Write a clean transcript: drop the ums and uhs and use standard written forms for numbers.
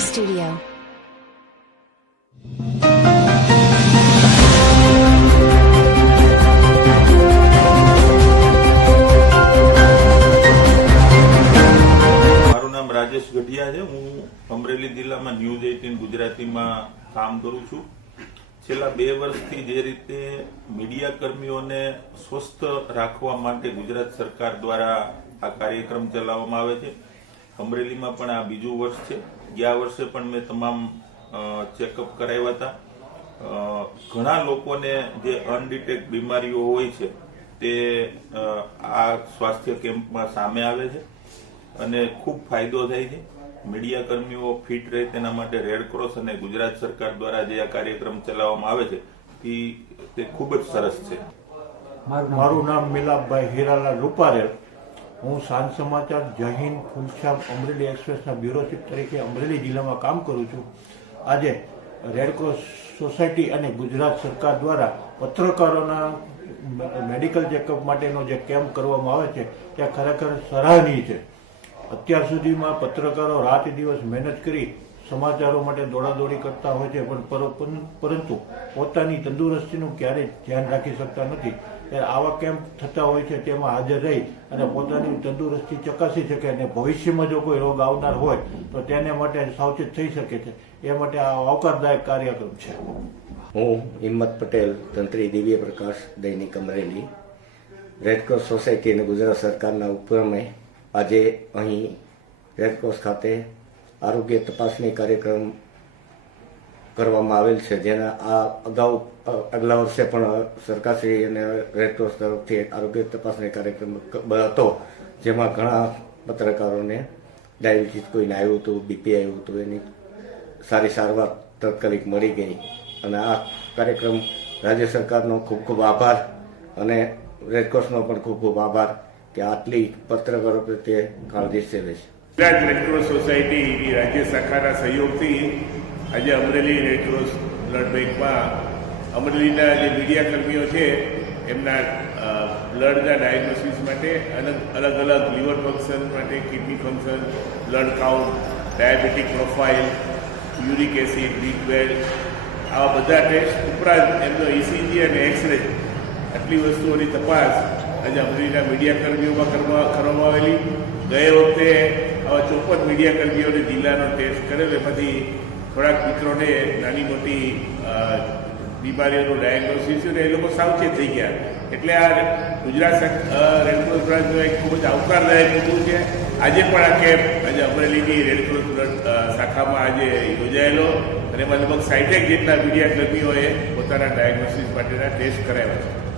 Studio. મારું નામ રાજેશ ગઢિયા છે। હું અમરેલી જિલ્લામાં ન્યૂઝ 18 ગુજરાતીમાં કામ કરું છું। છેલ્લા 2 વર્ષથી જે રીતે મીડિયા કર્મીઓને સ્વસ્થ રાખવા માટે ગુજરાત સરકાર દ્વારા આ કાર્યક્રમ ચલાવવામાં આવે છે। અમરેલીમાં પણ આ બીજું વર્ષ છે। ગયા વર્ષે પણ મેં તમામ ચેકઅપ કરાવ્યા હતા। ઘણા લોકોને જે અનડિટેક્ટ બીમારીઓ હોય છે તે આ સ્વાસ્થ્ય કેમ્પમાં સામે આવે છે અને ખૂબ ફાયદો થાય છે। મીડિયા કર્મીઓ ફિટ રહે તેના માટે રેડક્રોસ અને ગુજરાત સરકાર દ્વારા જે આ કાર્યક્રમ ચલાવવામાં આવે છે તે ખૂબ જ સરસ છે। મારું નામ મિલાપભાઈ હીરાલાલ રૂપારેલ। હું સાંજ સમાચાર જય હિન્દ ફૂલછાપ અમરેલી એક્સપ્રેસના બ્યુરો ચીફ તરીકે અમરેલી જિલ્લામાં કામ કરું છું। આજે રેડક્રોસ સોસાયટી અને ગુજરાત સરકાર દ્વારા પત્રકારોના મેડિકલ ચેકઅપ માટેનો જે કેમ્પ કરવામાં આવે છે તે ખરેખર સરાહનીય છે। અત્યાર સુધીમાં પત્રકારો રાત દિવસ મહેનત કરી સમાચારો માટે દોડાદોડી કરતા હોય છે, પરંતુ પોતાની તંદુરસ્તીનું ક્યારેય ધ્યાન રાખી શકતા નથી। ત્યારે આવા કેમ્પ થતા હોય છે તેમાં હાજર રહી અને પોતાની તંદુરસ્તી ચકાસી શકે અને ભવિષ્યમાં જો કોઈ રોગ આવનાર હોય તો તેને માટે સાવચેત થઈ શકે છે। એ માટે આ આવકારદાયક કાર્યક્રમ છે। હું હિંમત પટેલ, તંત્રી દિવ્ય પ્રકાશ, દૈનિક અમરેલી। રેડક્રોસ સોસાયટી અને ગુજરાત સરકારના ઉપક્રમે આજે અહીં રેડક્રોસ ખાતે આરોગ્ય તપાસણી કાર્યક્રમ કરવામાં આવેલ છે, જેના આ આગલા વર્ષે પણ સરકારશ્રી અને રેડક્રોસ તરફથી આરોગ્ય તપાસણી કાર્યક્રમ હતો, જેમાં ઘણા પત્રકારોને ડાયાબિટીસ કોઈને આવ્યું હતું, બીપી આવ્યું હતું, એની સારી સારવાર તાત્કાલિક મળી ગઈ। અને આ કાર્યક્રમ રાજ્ય સરકારનો ખૂબ ખૂબ આભાર અને રેડક્રોસનો પણ ખૂબ ખૂબ આભાર કે આટલી પત્રકારો પ્રત્યે કાળજી સેવે છે। ગુજરાત રેડક્રોસ સોસાયટીની રાજ્ય શાખાના સહયોગથી આજે અમરેલી રેડક્રોસ બ્લડ બેંકમાં અમરેલીના જે મીડિયા કર્મીઓ છે એમના બ્લડના ડાયગ્નોસિસ માટે અલગ અલગ લીવર ફંક્શન માટે, kidney function, blood count, diabetic profile, uric acid, B12 આવા બધા ટેસ્ટ ઉપરાંત એમનો ECG અને એક્સરે આટલી વસ્તુઓની તપાસ આજે અમરેલીના મીડિયા કર્મીઓમાં કરવામાં આવેલી। ગયે વખતે આવા 54 મીડિયા કર્મીઓને જિલ્લાનો ટેસ્ટ કરેલો, એમાંથી થોડાક મિત્રોને નાની મોટી બીમારીઓનું ડાયગ્નોસિસ થયું ને એ લોકો સાવચેત થઈ ગયા। એટલે આ ગુજરાત રેડક્રોસ બ્રાન્ચનો એક ખૂબ જ આવકારદાયક મુદ્દો છે। આજે પણ આ કેમ્પ આજે અમરેલીની રેડક્રોસ શાખામાં આજે યોજાયેલો અને એમાં લગભગ 60 જેટલા મીડિયા કર્મીઓએ પોતાના ડાયગ્નોસિસ માટેના ટેસ્ટ કરાવ્યા છે।